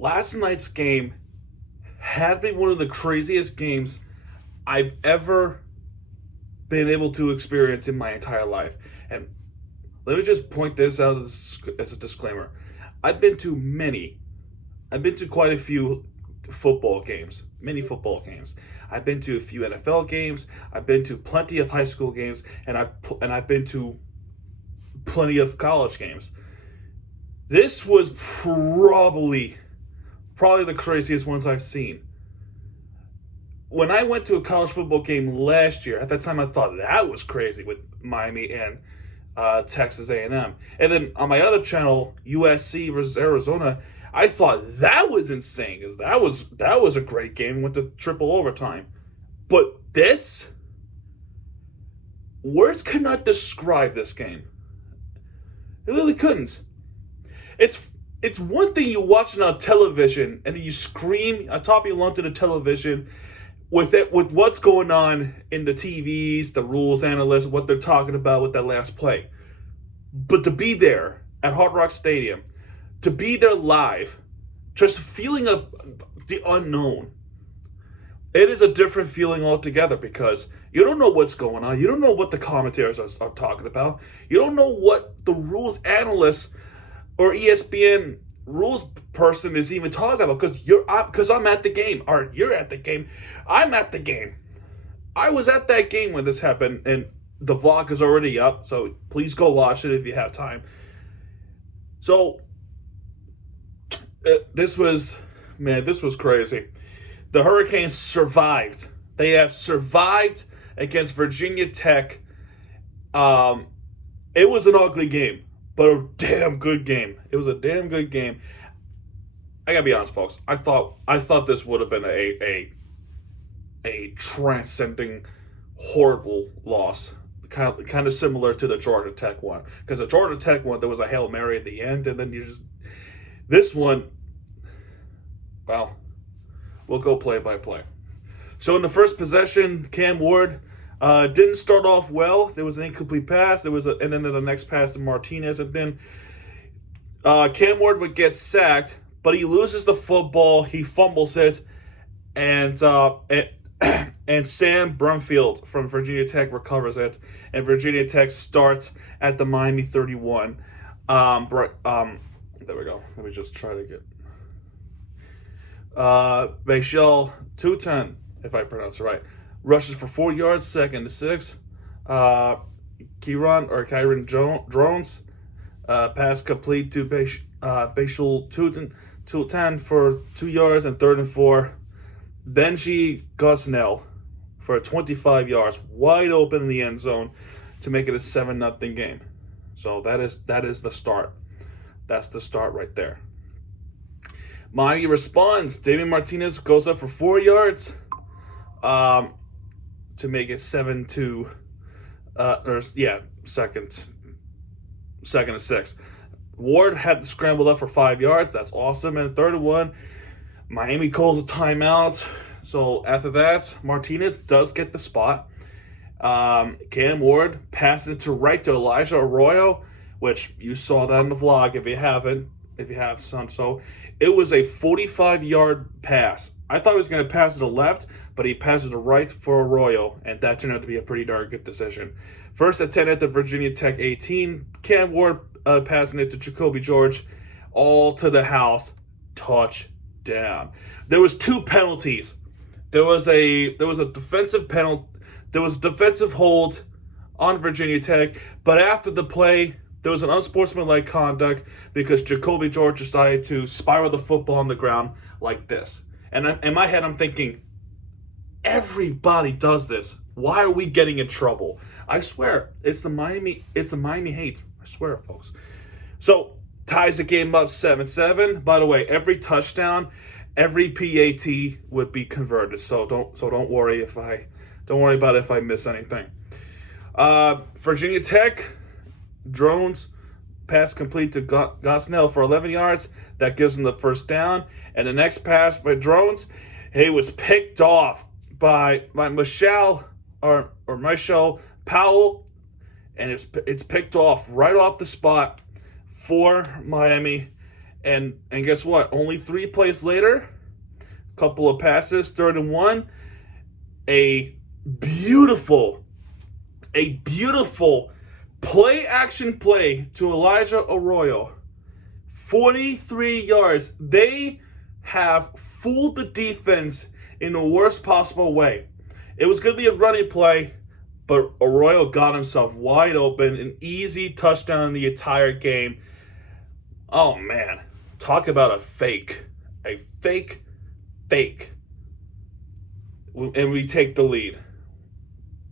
last night's game had to be one of the craziest games I've ever been able to experience in my entire life. And let me just point this out as a disclaimer. I've been to quite a few football games, many football games. I've been to a few NFL games. I've been to plenty of high school games, and I've been to plenty of college games. This was probably the craziest ones I've seen. When I went to a college football game last year, at that time I thought that was crazy with Miami and Texas A&M. And then on my other channel, USC versus Arizona, I thought that was insane because that was a great game. Went to triple overtime. But this, words could not describe this game. It literally couldn't. It's one thing you watch it on television and then you scream on top of your lungs to the television with what's going on in the TVs, the rules analysts, what they're talking about with that last play. But to be there at Hard Rock Stadium, to be there live, just feeling of the unknown, it is a different feeling altogether because you don't know what's going on. You don't know what the commentators are talking about. You don't know what the rules analysts or ESPN rules person is even talking about because I'm at the game, or you're at the game. I'm at the game. I was at that game when this happened, and the vlog is already up, so please go watch it if you have time. So this was crazy. The Hurricanes survived. They have survived against Virginia Tech. It was an ugly game, but a damn good game. It was a damn good game. I gotta be honest, folks. I thought this would have been a transcending, horrible loss. Kind of similar to the Georgia Tech one. Because the Georgia Tech one, there was a Hail Mary at the end, and then this one, well, we'll go play by play. So in the first possession, Cam Ward didn't start off well. There was an incomplete pass. And then the next pass to Martinez, and then Cam Ward would get sacked, but he loses the football. He fumbles it, and Sam Brumfield from Virginia Tech recovers it, and Virginia Tech starts at the Miami 31. There we go. Let me just try to get Michelle Tutan, if I pronounce it right, rushes for 4 yards, 2nd to 6. Kyron Jones, pass complete to Bashal Tutan for 2 yards and 3rd and 4. Benji Gosnell for 25 yards, wide open in the end zone to make it a 7-0 game. So that is the start. That's the start right there. Miami responds. David Martinez goes up for 4 yards to make it 7-2. Second and 6. Ward had scrambled up for 5 yards. That's awesome. And 3rd and 1. Miami calls a timeout. So after that, Martinez does get the spot. Cam Ward passes it to Elijah Arroyo, which you saw that in the vlog if you have some. So it was a 45-yard pass. I thought he was going to pass to the left, but he passes to right for Arroyo, and that turned out to be a pretty darn good decision. First and 10 at the Virginia Tech 18. Cam Ward passing it to Jacoby George, all to the house. Touchdown. There was 2 penalties. There was a defensive penalty. There was defensive hold on Virginia Tech, but after the play, there was an unsportsmanlike conduct because Jacoby George decided to spiral the football on the ground like this. And in my head, I'm thinking, everybody does this. Why are we getting in trouble? I swear, it's the Miami hate. I swear, folks. So ties the game up 7-7. By the way, every touchdown, every PAT would be converted. So don't worry about if I miss anything. Virginia Tech, drones, pass complete to Gosnell for 11 yards. That gives them the first down. And the next pass by drones, he was picked off by Michelle Powell, and it's picked off right off the spot for Miami. And guess what? Only 3 plays later, couple of passes, 3rd and 1, a beautiful, play action play to Elijah Arroyo. 43 yards. They have fooled the defense in the worst possible way. It was going to be a running play, but Arroyo got himself wide open, an easy touchdown in the entire game. Oh man, talk about a fake. And we take the lead.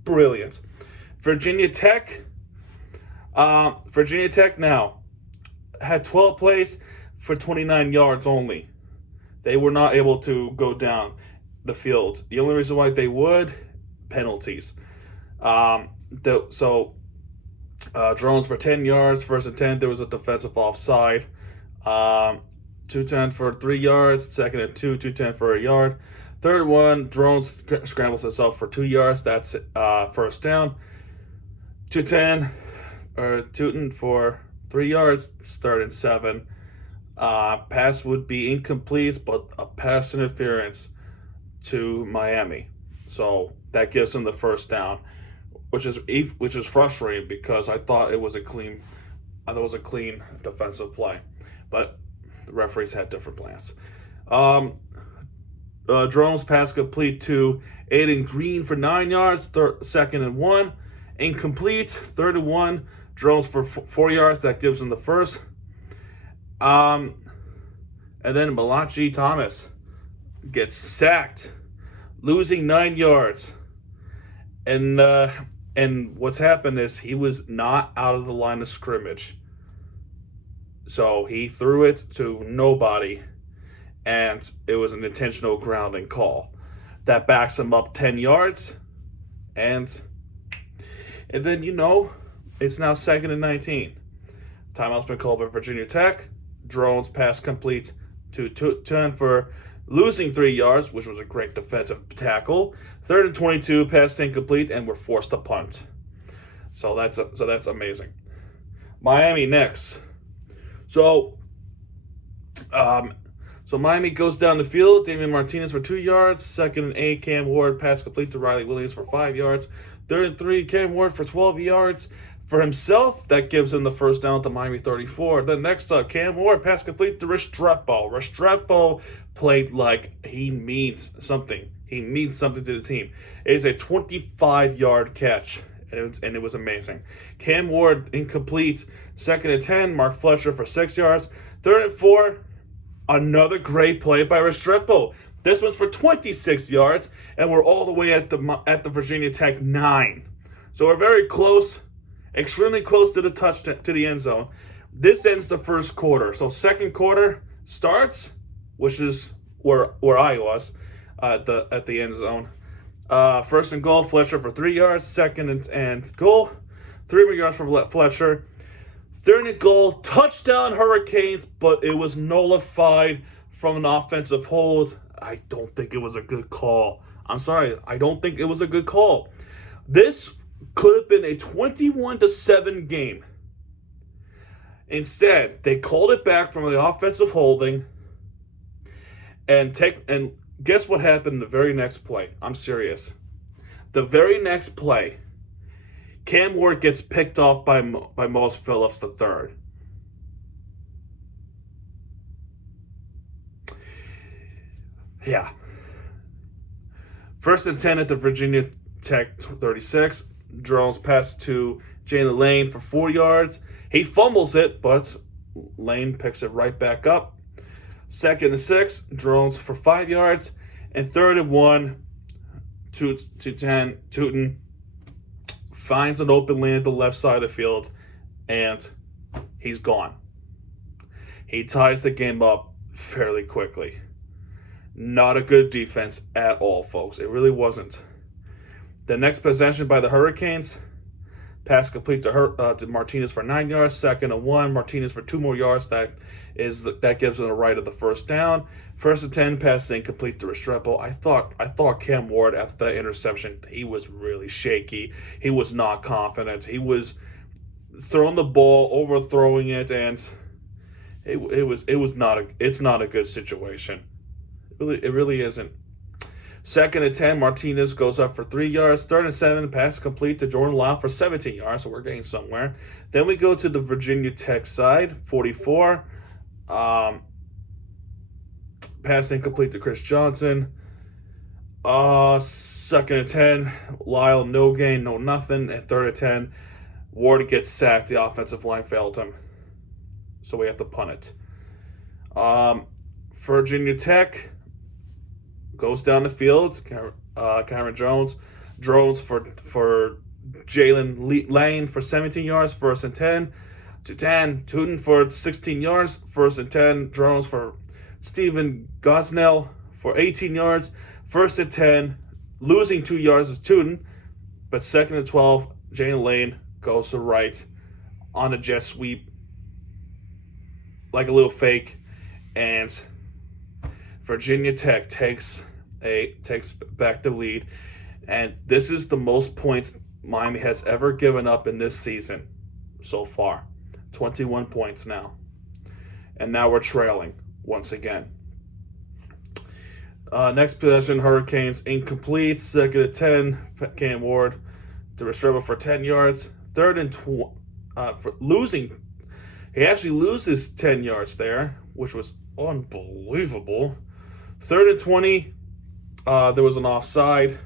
Brilliant. Virginia Tech now had 12 plays for 29 yards only. They were not able to go down the field. The only reason why they would, penalties. Drones for 10 yards, 1st and 10, there was a defensive offside. 2-10 for 3 yards, 2nd and 2, 2-10 for a yard. 3rd and 1, Drones scrambles itself for 2 yards, that's 1st down. 2-10, or Tootin for 3 yards, 3rd and 7. Pass would be incomplete, but a pass interference to Miami. So that gives them the 1st down, which is frustrating because I thought it was a clean defensive play, but the referees had different plans. Drones pass complete to Aiden Green for 9 yards, 2nd and 1. Incomplete, 3rd and 1. Drones for 4 yards, that gives them the 1st. And then Malachi Thomas gets sacked, losing 9 yards. And what's happened is he was not out of the line of scrimmage. So he threw it to nobody, and it was an intentional grounding call. That backs him up 10 yards, and then, it's now 2nd and 19. Timeout's been called by Virginia Tech. Drones pass complete to 10 for losing 3 yards, which was a great defensive tackle. 3rd and 22, pass incomplete, and we're forced to punt. So that's amazing. Miami next. So Miami goes down the field. Damian Martinez for 2 yards. 2nd and 8, Cam Ward pass complete to Riley Williams for 5 yards. 3rd and 3, Cam Ward for 12 yards. For himself, that gives him the 1st down at the Miami 34. Then next up, Cam Ward pass complete to Restrepo. Restrepo played like he means something. He means something to the team. It is a 25-yard catch, and it was amazing. Cam Ward incomplete. 2nd and 10, Mark Fletcher for 6 yards. 3rd and 4, another great play by Restrepo. This one's for 26 yards, and we're all the way at the Virginia Tech 9. So we're very close, extremely close to the touchdown, to the end zone. This ends the 1st quarter. So 2nd quarter starts, which is where I was at the end zone. 1st and goal, Fletcher for 3 yards. 2nd and goal, 3 more yards for Fletcher. 3rd and goal, touchdown Hurricanes, but it was nullified from an offensive hold. I don't think it was a good call. I'm sorry, I don't think it was a good call. This could have been a 21-7 game. Instead, they called it back from the offensive holding, and guess what happened in the very next play? I'm serious. The very next play, Cam Ward gets picked off by Mose Phillips III. Yeah. 1st and 10 at the Virginia Tech 36. Drones pass to Jalen Lane for 4 yards. He fumbles it, but Lane picks it right back up. 2nd and 6, Drones for 5 yards. And 3rd and 1, 2-10, Tootin finds an open lane at the left side of the field, and he's gone. He ties the game up fairly quickly. Not a good defense at all, folks. It really wasn't. The next possession by the Hurricanes, pass complete to Martinez for 9 yards. 2nd and 1, Martinez for 2 more yards. That gives them the right of the 1st down. 1st and 10, pass incomplete to Restrepo. I thought Cam Ward after that interception, he was really shaky. He was not confident. He was throwing the ball, overthrowing it, and It's not a good situation. It really isn't. Second and 10, Martinez goes up for 3 yards. Third and 7, pass complete to Jordan Lyle for 17 yards, so we're getting somewhere. Then we go to the Virginia Tech side, 44. Pass incomplete to Chris Johnson. Second and 10, Lyle, no gain, no nothing. And third and 10, Ward gets sacked. The offensive line failed him, so we have to punt it. Virginia Tech goes down the field. Cameron Jones drones for Jalen Lane for 17 yards, first and 10. To 10, Tootin for 16 yards, first and 10. Drones for Steven Gosnell for 18 yards, first and 10. Losing 2 yards is Tootin, but second and 12, Jalen Lane goes to right on a jet sweep, like a little fake, and Virginia Tech takes back the lead, and this is the most points Miami has ever given up in this season so far. 21 points now. And now we're trailing once again. Next possession, Hurricanes incomplete. Second and 10, Cam Ward to Restrepo for 10 yards. Third and for losing. He actually loses 10 yards there, which was unbelievable. Third and 20, there was an offside.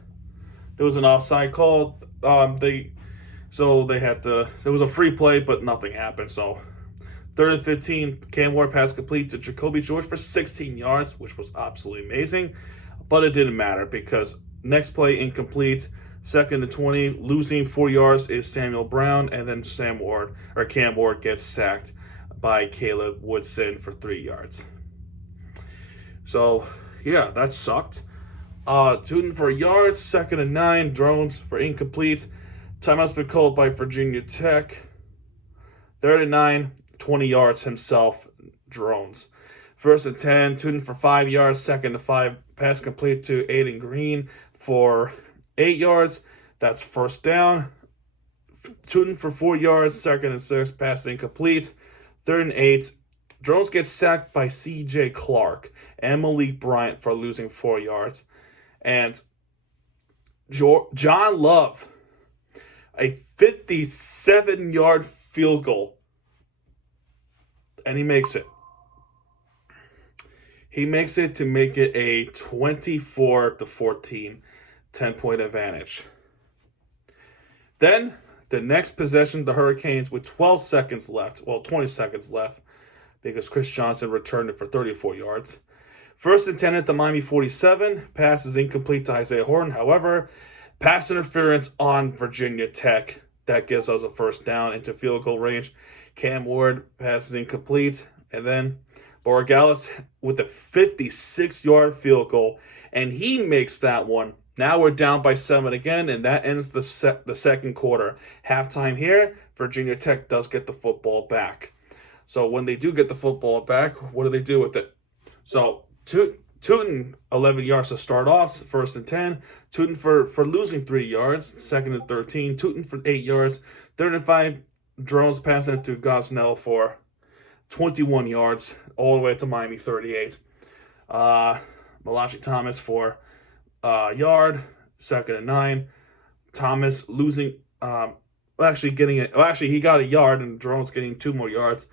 There was an offside call. There was a free play, but nothing happened. So, third and 15, Cam Ward pass complete to Jacoby George for 16 yards, which was absolutely amazing. But it didn't matter because next play incomplete. Second and 20, losing 4 yards is Samuel Brown, and then Cam Ward gets sacked by Caleb Woodson for 3 yards. So, yeah, that sucked. Tootin for yards, second and 9, drones for incomplete. Timeout's been called by Virginia Tech. Third and 9, 20 yards himself, drones. First and 10, Tootin for 5 yards, second and 5, pass complete to Aiden Green for 8 yards. That's first down. Tootin for 4 yards, second and 6, pass incomplete. Third and 8, drones get sacked by C.J. Clark and Malik Bryant for losing 4 yards. And John Love, a 57-yard field goal, and he makes it. He makes it to make it a 24-14, 10-point advantage. Then, the next possession, the Hurricanes, with 20 seconds left, because Chris Johnson returned it for 34 yards. First and 10 at the Miami 47. Pass is incomplete to Isaiah Horton. However, pass interference on Virginia Tech. That gives us a first down into field goal range. Cam Ward passes incomplete. And then Borregales with a 56-yard field goal. And he makes that one. Now we're down by 7 again, and that ends the second quarter. Halftime here, Virginia Tech does get the football back. So when they do get the football back, what do they do with it? So Tootin, 11 yards to start off, first and 10. Tootin for losing 3 yards, second and 13. Tootin for 8 yards. Third and 5, drones passing it to Gosnell for 21 yards, all the way to Miami 38. Malachi Thomas for yard, second and 9. Thomas losing, he got a yard, and drones getting 2 more yards.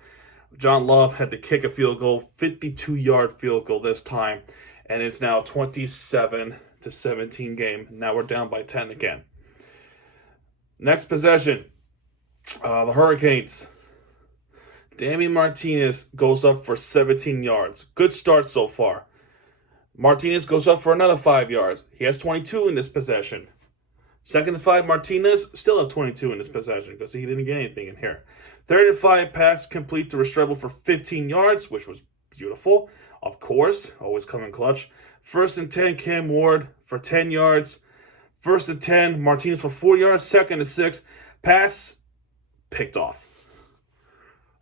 John Love had to kick a field goal, 52-yard field goal this time, and it's now 27-17 game. Now we're down by 10 again. Next possession, the Hurricanes. Damian Martinez goes up for 17 yards. Good start so far. Martinez goes up for another 5 yards. He has 22 in this possession. Second and 5, Martinez still have 22 in this possession because he didn't get anything in here. Third and 5, pass complete to Restrepo for 15 yards, which was beautiful. Of course, always coming clutch. First and 10, Cam Ward for 10 yards. First and 10, Martinez for 4 yards. Second and 6, pass picked off.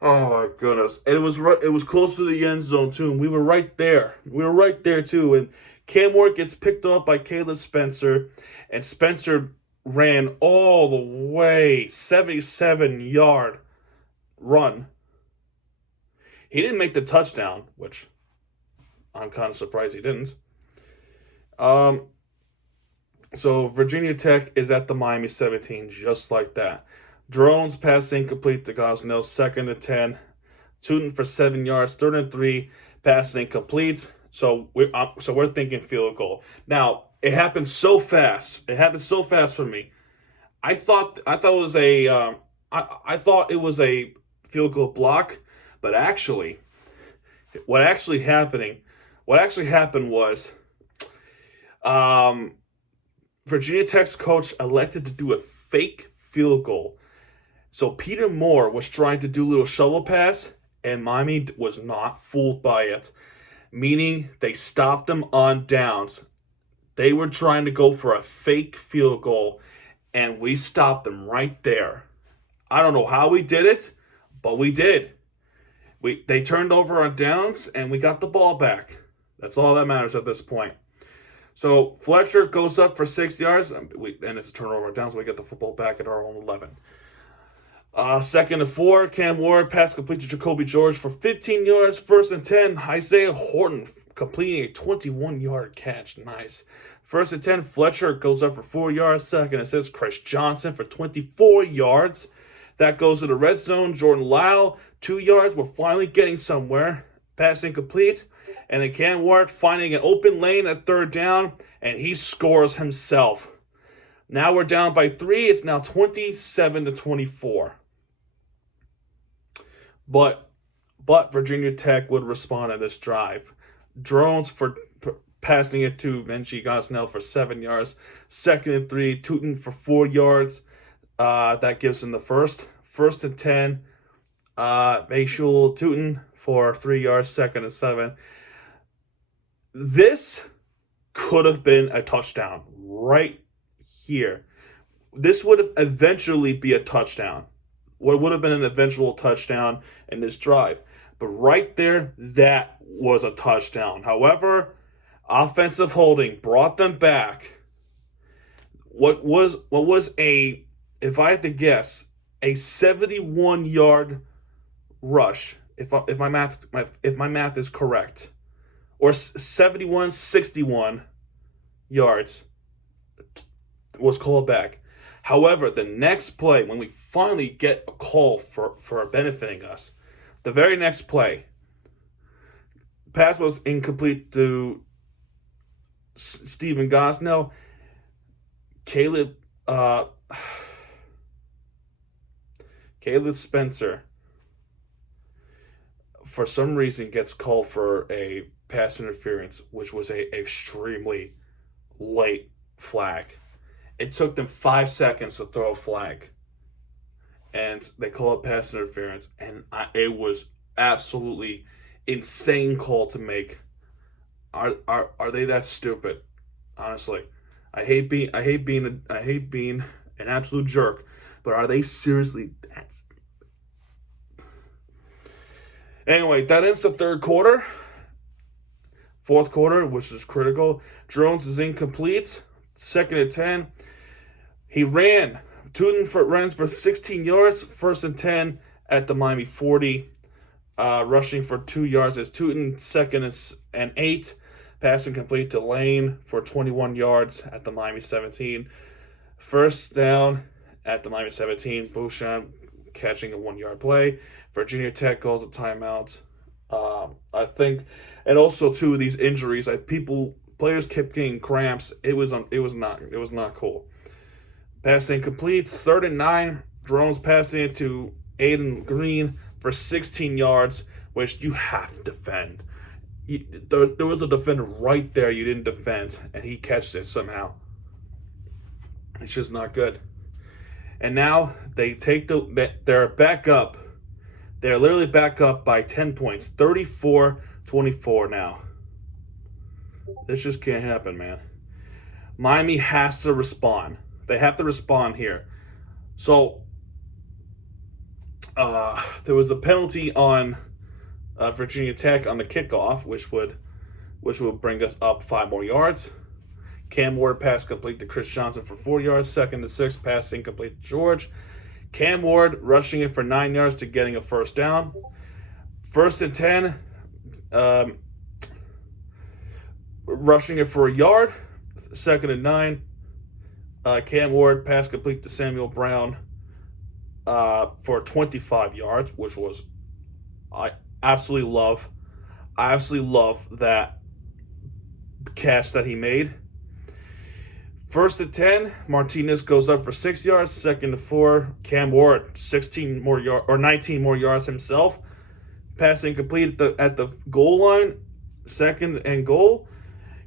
Oh my goodness. And it was close to the end zone too. And we were right there. Too. And Cam Ward gets picked up by Caleb Spencer. And Spencer ran all the way, 77-yard run. He didn't make the touchdown, which I'm kind of surprised he didn't. So Virginia Tech is at the Miami 17, just like that. Drones pass incomplete to Gosnell, 2nd and 10. Tootin for 7 yards, 3rd and 3, pass incomplete. So we're thinking field goal. Now it happened so fast. It happened so fast for me. I thought it was I thought it was a field goal block, but actually, what actually happened was, Virginia Tech's coach elected to do a fake field goal. So Peter Moore was trying to do a little shovel pass, and Miami was not fooled by it, meaning they stopped them on downs. They were trying to go for a fake field goal, and we stopped them right there. I don't know how we did it, but we did. They turned over on downs, and we got the ball back. That's all that matters at this point. So Fletcher goes up for 6 yards, and it's a turnover on downs, so we get the football back at our own 11. 2nd and 4, Cam Ward pass complete to Jacoby George for 15 yards. 1st and 10, Isaiah Horton completing a 21-yard catch. Nice. 1st and 10, Fletcher goes up for 4 yards. 2nd and 6, Chris Johnson for 24 yards. That goes to the red zone. Jordan Lyle, 2 yards. We're finally getting somewhere. Pass incomplete. And then Cam Ward finding an open lane at 3rd down, and he scores himself. Now we're down by 3. It's now 27-24. But Virginia Tech would respond on this drive. Drones for passing it to Menchie Gosnell for 7 yards. 2nd and 3, Tootin for 4 yards. That gives him the first. 1st and 10, Mayshul Tootin for 3 yards. 2nd and 7. This could have been a touchdown right here. This would have eventually be a touchdown. What would have been an eventual touchdown in this drive. But right there, that was a touchdown. However, offensive holding brought them back. What was a, if I had to guess, a 71-yard rush, if my math is correct, or 61 yards was called back. However, the next play, when we finally get a call for benefiting us, the very next play, pass was incomplete to Stephen Gosnell. Caleb Spencer, for some reason, gets called for a pass interference, which was a extremely late flag. It took them 5 seconds to throw a flag, and they call it pass interference. And it was absolutely insane call to make. Are they that stupid? Honestly, I hate being an absolute jerk, but are they seriously that? Anyway, that ends the 3rd quarter. 4th quarter, which is critical. Drones is incomplete. 2nd and 10. He ran. Tootin runs for 16 yards. 1st and 10 at the Miami 40. Rushing for 2 yards is Tootin. 2nd and 8. Passing complete to Lane for 21 yards at the Miami 17. 1st down at the Miami 17. Bouchon catching a 1-yard play. Virginia Tech calls a timeout. I think, and also too, these injuries, players kept getting cramps. It was not cool. Passing complete. 3rd and 9. Drones passing it to Aiden Green for 16 yards, which you have to defend. There was a defender right there you didn't defend, and he catches it somehow. It's just not good. And now they they're back up. They're literally back up by 10 points. 34-24 now. This just can't happen, man. Miami has to respond. They have to respond here. So, there was a penalty on Virginia Tech on the kickoff, which would bring us up 5 more yards. Cam Ward pass complete to Chris Johnson for 4 yards. 2nd and 6, pass incomplete to George. Cam Ward rushing it for 9 yards to getting a 1st down. First and 10, um, rushing it for a yard. Second and 9, Cam Ward pass complete to Samuel Brown for 25 yards, which was I absolutely love. I absolutely love that catch that he made. First and 10, Martinez goes up for 6 yards. Second and 4, Cam Ward 16 more yards or 19 more yards himself. Passing complete at the goal line. Second and goal.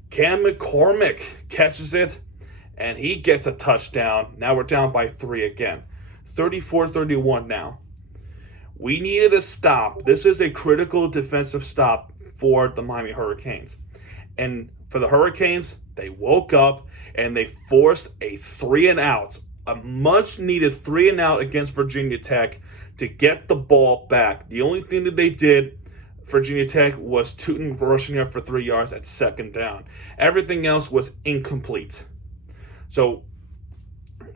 Cam McCormick catches it, and he gets a touchdown. Now we're down by 3 again. 34-31 now. We needed a stop. This is a critical defensive stop for the Miami Hurricanes. And for the Hurricanes, they woke up and they forced a 3-and-out, a much-needed 3-and-out against Virginia Tech to get the ball back. The only thing that they did, Virginia Tech, was Tootin rushing up for 3 yards at second down. Everything else was incomplete. So,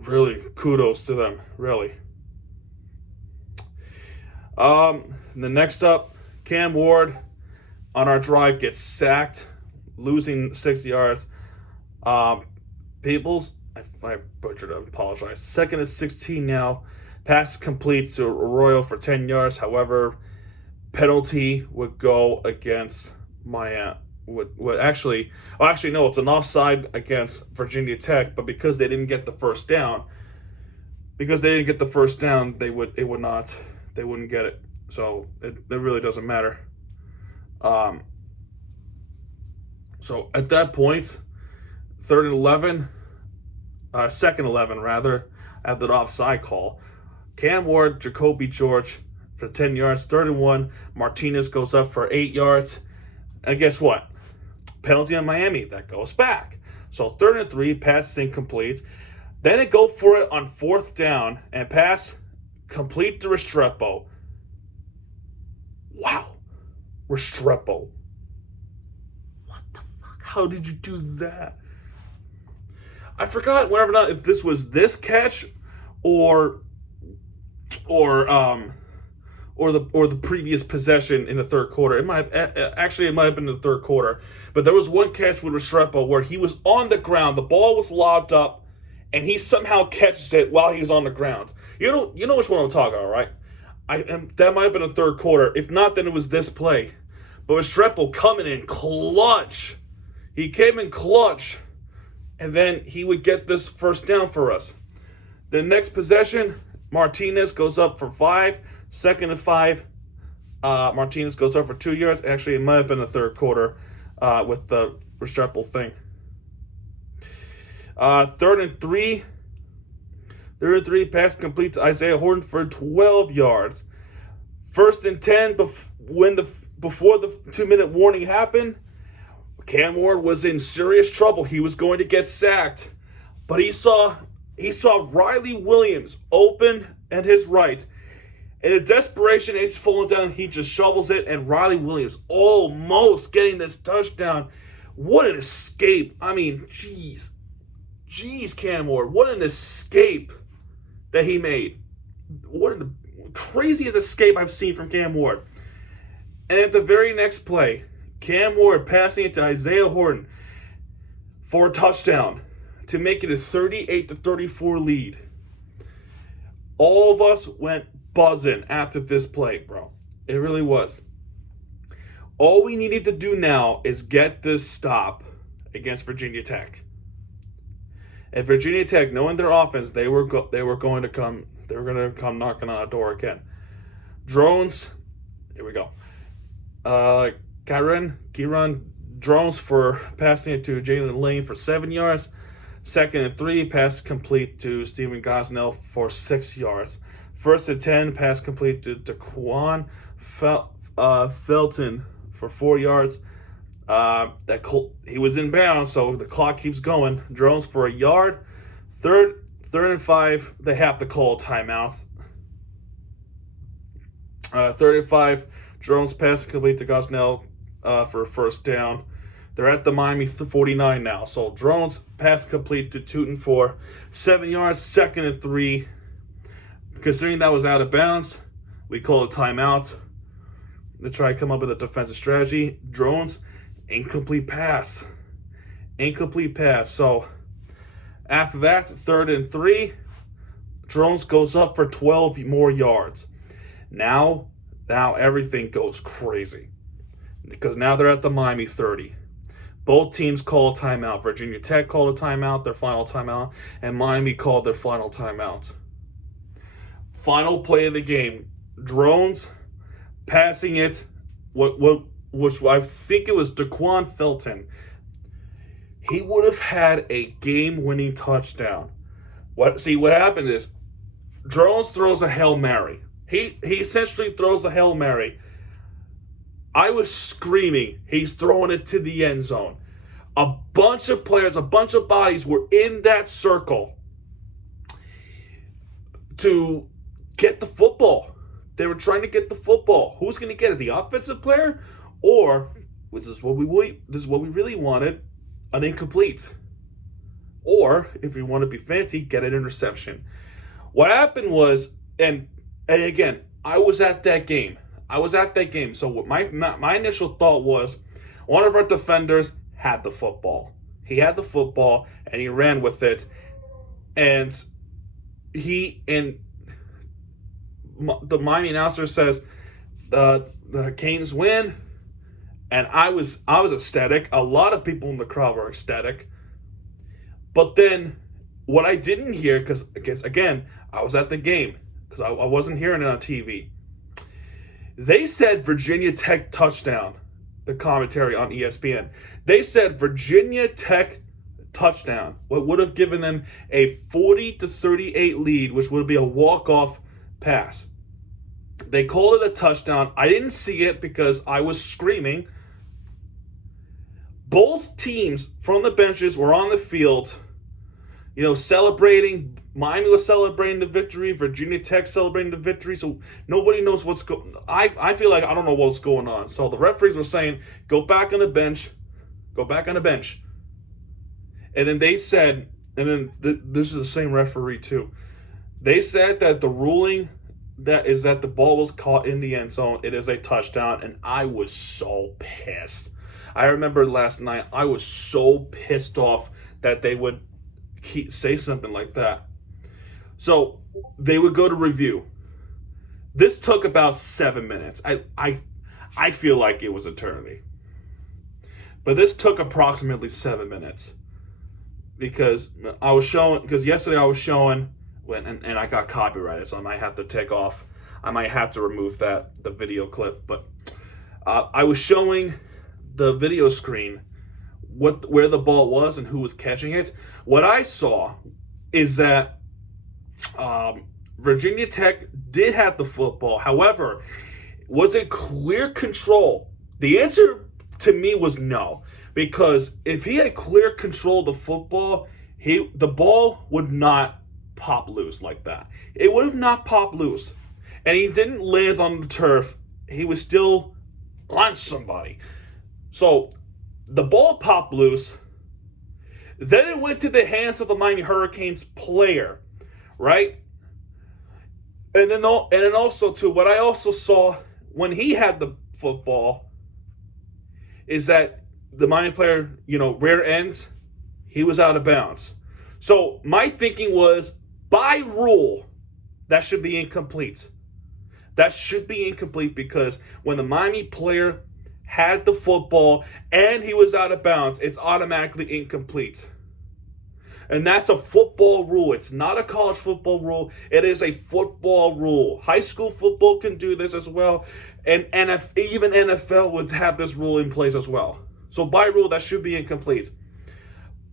really, kudos to them, really. The next up, Cam Ward on our drive gets sacked, losing 6 yards. Peoples, I butchered it, I apologize. Second and 16 now. Pass complete to Arroyo for 10 yards. However, penalty would go against Miami. Actually, no, it's an offside against Virginia Tech, but because they didn't get the first down, they wouldn't get it. So it really doesn't matter. So at that point, second 11 rather, after the offside call, Cam Ward, Jacoby George for 10 yards. Third and 1, Martinez goes up for 8 yards. And guess what? Penalty on Miami. That goes back. So third and 3, pass is incomplete. Then they go for it on fourth down and pass complete to Restrepo. Wow. Restrepo. What the fuck? How did you do that? I forgot whether or not if this was this catch or the previous possession in the third quarter. It might have been the third quarter. But there was one catch with Restrepo where he was on the ground. The ball was lobbed up, and he somehow catches it while he's on the ground. You know which one I'm talking about, right? That might have been the third quarter. If not, then it was this play. But Restrepo coming in clutch. He came in clutch, and then he would get this first down for us. The next possession, Martinez goes up for 5. Second and 5, Martinez goes up for 2 yards. Actually, it might have been the third quarter with the Restrepo thing. Third and 3, pass complete to Isaiah Horton for 12 yards. First and 10, before the 2-minute warning happened, Cam Ward was in serious trouble. He was going to get sacked, but he saw Riley Williams open at his right. In a desperation, he's falling down. He just shovels it, and Riley Williams almost getting this touchdown. What an escape. I mean, jeez, Cam Ward. What an escape that he made. What the craziest escape I've seen from Cam Ward. And at the very next play, Cam Ward passing it to Isaiah Horton for a touchdown to make it a 38-34 lead. All of us went buzzing after this play, bro. It really was. All we needed to do now is get this stop against Virginia Tech. And Virginia Tech, knowing their offense, they were going to come knocking on our door again. Drones, here we go. Kieran drones for passing it to Jalen Lane for 7 yards. Second and 3, pass complete to Stephen Gosnell for 6 yards. First and 10, pass complete to Daquan Felton for 4 yards. He was in bounds, so the clock keeps going. Drones for a yard. Third and 5, they have to call timeouts. Third and 5, Drones pass complete to Gosnell for a first down. They're at the Miami 49 now. So Drones pass complete to Tootin for 7 yards. Second and 3. Considering that was out of bounds, we call a timeout. to try to come up with a defensive strategy. Drones, incomplete pass. Incomplete pass. So after that, 3rd and 3, Drones goes up for 12 more yards. Now everything goes crazy. Because now they're at the Miami 30. Both teams call a timeout. Virginia Tech called a timeout, their final timeout, and Miami called their final timeout. Final play of the game. Drones passing it, which I think it was Daquan Felton. He would have had a game-winning touchdown. What happened is Drones throws a Hail Mary. He essentially throws a Hail Mary. I was screaming. He's throwing it to the end zone. A bunch of players, a bunch of bodies were in that circle to get the football. They were trying to get the football. Who's going to get it? The offensive player? Or, this is what we really wanted, an incomplete. Or, if you want to be fancy, get an interception. What happened was, and again, I was at that game. So what my initial thought was, one of our defenders had the football. He had the football, and he ran with it. And the Miami announcer says, the Canes win. And I was ecstatic. A lot of people in the crowd were ecstatic. But then, what I didn't hear, because again, I was at the game, because I wasn't hearing it on TV. They said Virginia Tech touchdown, the commentary on ESPN. They said Virginia Tech touchdown, what would have given them a 40-38 lead, which would be a walk-off pass. They called it a touchdown. I didn't see it because I was screaming. Both teams from the benches were on the field, celebrating. Miami was celebrating the victory. Virginia Tech celebrating the victory. So nobody knows what's going on. I feel like I don't know what's going on. So the referees were saying, go back on the bench. Go back on the bench. And then they said, this is the same referee too. They said that the ruling that the ball was caught in the end zone. It is a touchdown. And I was so pissed. I remember last night, I was so pissed off that they would say something like that. So they would go to review. This took about 7 minutes. I feel like it was eternity. But this took approximately 7 minutes. Because yesterday I was showing, and I got copyrighted, so I might have to take off. I might have to remove the video clip. But I was showing the video screen where the ball was and who was catching it. What I saw is that Virginia Tech did have the football. However, was it clear control? The answer to me was no. Because if he had clear control of the football, the ball would not pop loose like that. It would have not popped loose. And he didn't land on the turf. He was still on somebody. So the ball popped loose. Then it went to the hands of the Miami Hurricanes player, right? And then also too, what I also saw when he had the football is that the Miami player, rear ends, he was out of bounds. So my thinking was, by rule, that should be incomplete. That should be incomplete because when the Miami player had the football and he was out of bounds, it's automatically incomplete. And that's a football rule. It's not a college football rule. It is a football rule. High school football can do this as well. And even NFL would have this rule in place as well. So by rule, that should be incomplete.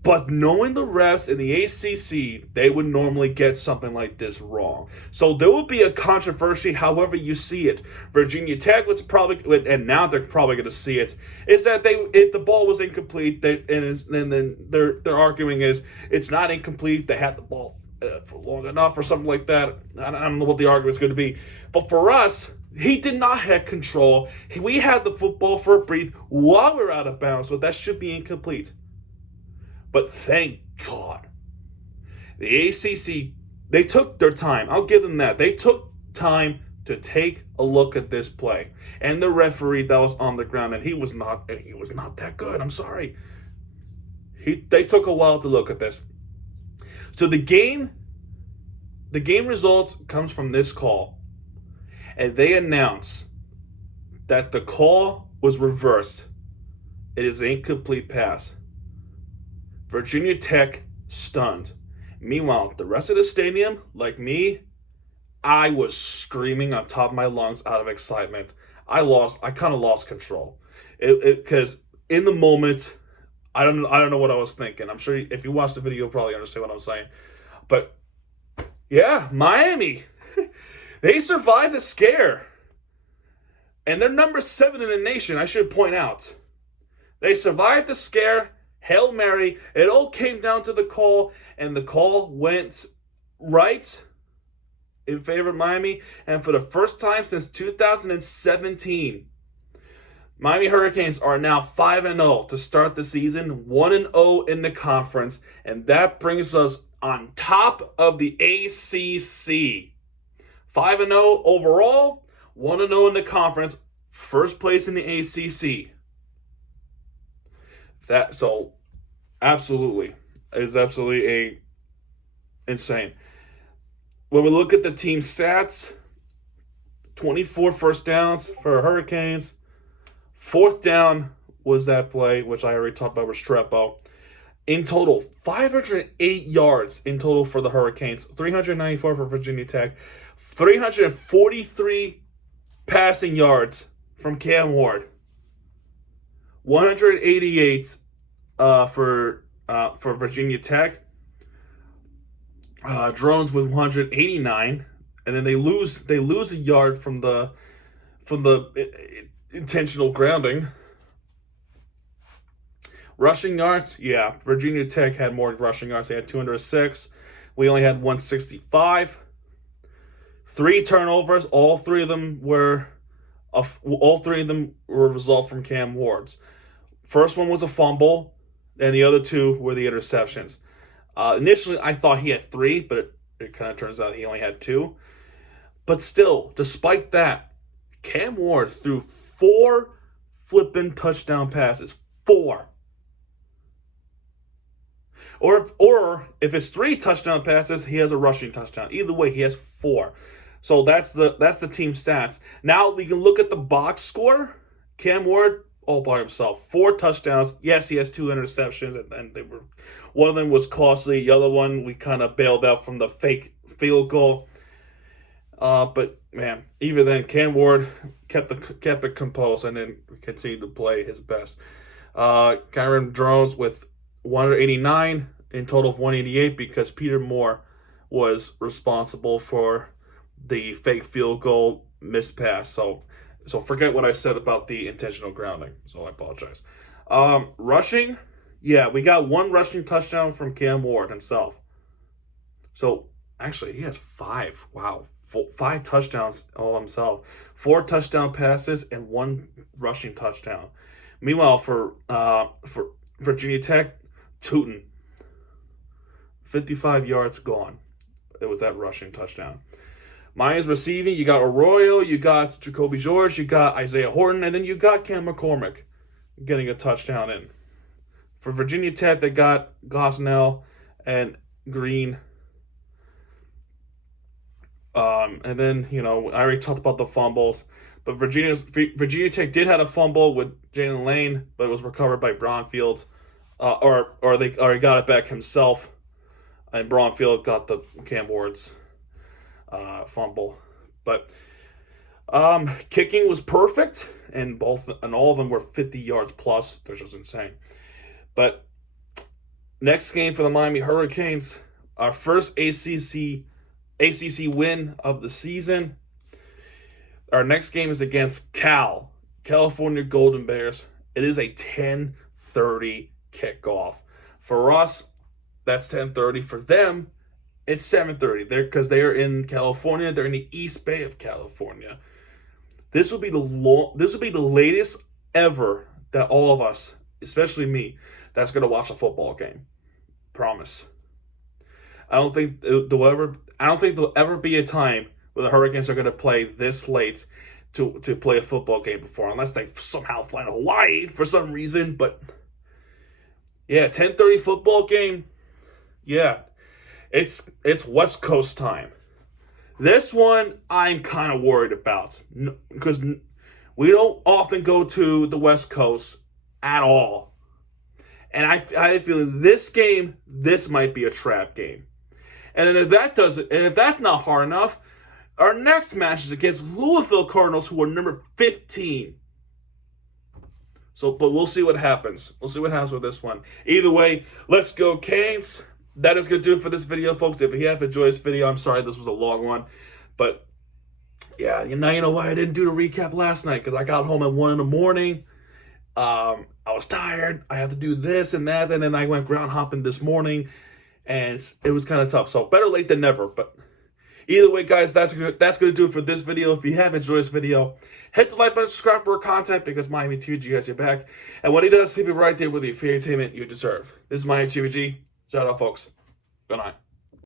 But knowing the refs in the ACC, they would normally get something like this wrong. So there would be a controversy however you see it. Virginia Tech was probably, and now they're probably going to see it, is that if the ball was incomplete, and then their arguing is it's not incomplete, they had the ball for long enough or something like that. I don't know what the argument is going to be. But for us, he did not have control. We had the football for a brief while we were out of bounds, so that should be incomplete. But thank God, the ACC, they took their time. I'll give them that. They took time to take a look at this play. And the referee that was on the ground, and he was not that good. I'm sorry. They took a while to look at this. So the game result comes from this call. And they announce that the call was reversed. It is an incomplete pass. Virginia Tech stunned. Meanwhile, the rest of the stadium, like me, I was screaming on top of my lungs out of excitement. I kind of lost control. Because in the moment, I don't know what I was thinking. I'm sure if you watch the video, you'll probably understand what I'm saying. But yeah, Miami, they survived the scare. And they're number 7 in the nation, I should point out. They survived the scare. Hail Mary. It all came down to the call, and the call went right in favor of Miami. And for the first time since 2017, Miami Hurricanes are now 5-0 to start the season, 1-0 in the conference, and that brings us on top of the ACC. 5-0 overall, 1-0 in the conference, first place in the ACC. Absolutely, is absolutely insane. When we look at the team stats, 24 first downs for Hurricanes. Fourth down was that play, which I already talked about, Restrepo. In total, 508 yards in total for the Hurricanes, 394 for Virginia Tech, 343 passing yards from Cam Ward, 188 for Virginia Tech. Drones with 189, and then they lose a yard from the intentional grounding. Rushing yards, yeah, Virginia Tech had more rushing yards. They had 206. We only had 165. 3 turnovers. All three of them were a result from Cam Ward's. First one was a fumble, and the other 2 were the interceptions. Initially, I thought he had 3, but it kind of turns out he only had 2. But still, despite that, Cam Ward threw 4 flipping touchdown passes. 4. Or if it's 3 touchdown passes, he has a rushing touchdown. Either way, he has 4. So that's the team stats. Now we can look at the box score. Cam Ward all by himself, 4 touchdowns. Yes, he has 2 interceptions, and one of them was costly. The other one we kind of bailed out from the fake field goal. But man, even then, Cam Ward kept it composed and then continued to play his best. Kyron Drones with 189 in total of 188 because Peter Moore was responsible for the fake field goal missed pass. So forget what I said about the intentional grounding. So I apologize. Rushing, yeah, we got 1 rushing touchdown from Cam Ward himself. So actually, he has 5. Wow, 5 touchdowns all himself. 4 touchdown passes and 1 rushing touchdown. Meanwhile, for Virginia Tech, Tootin, 55 yards gone. It was that rushing touchdown. Miami's receiving, you got Arroyo, you got Jacoby George, you got Isaiah Horton, and then you got Cam McCormick getting a touchdown in. For Virginia Tech, they got Gosnell and Green. And then, I already talked about the fumbles. But Virginia Tech did have a fumble with Jalen Lane, but it was recovered by Braunfield. Or he got it back himself. And Braunfield got the Cam Ward's fumble. But kicking was perfect, and all of them were 50 yards plus. They're just insane. But next game for the Miami Hurricanes, our first ACC win of the season. Our next game is against California Golden Bears. It is a 10:30 kickoff. For us, that's 10:30. For them, it's 7:30. Because they are in California. They're in the East Bay of California. This will be the latest ever that all of us, especially me, that's going to watch a football game. Promise. I don't think there'll ever be a time where the Hurricanes are going to play this late to play a football game before, unless they somehow fly to Hawaii for some reason. But yeah, 10:30 football game. Yeah, it's West Coast time. This one I'm kind of worried about because we don't often go to the West Coast at all. And I have a feeling this might be a trap game. And then if that's not hard enough, our next match is against Louisville Cardinals, who are number 15. But we'll see what happens. We'll see what happens with this one. Either way, let's go Canes. That is going to do it for this video, folks. If you have enjoyed this video, I'm sorry this was a long one. But, yeah, you know why I didn't do the recap last night? Because I got home at 1 in the morning. I was tired. I had to do this and that. And then I went ground hopping this morning. And it was kind of tough. So, better late than never. But either way, guys, that's going to do it for this video. If you have enjoyed this video, hit the like button, subscribe for more content, because Miami TVG has your back. And when he does, he'll be right there with you for the entertainment you deserve. This is Miami TVG. Shout out, folks. Good night.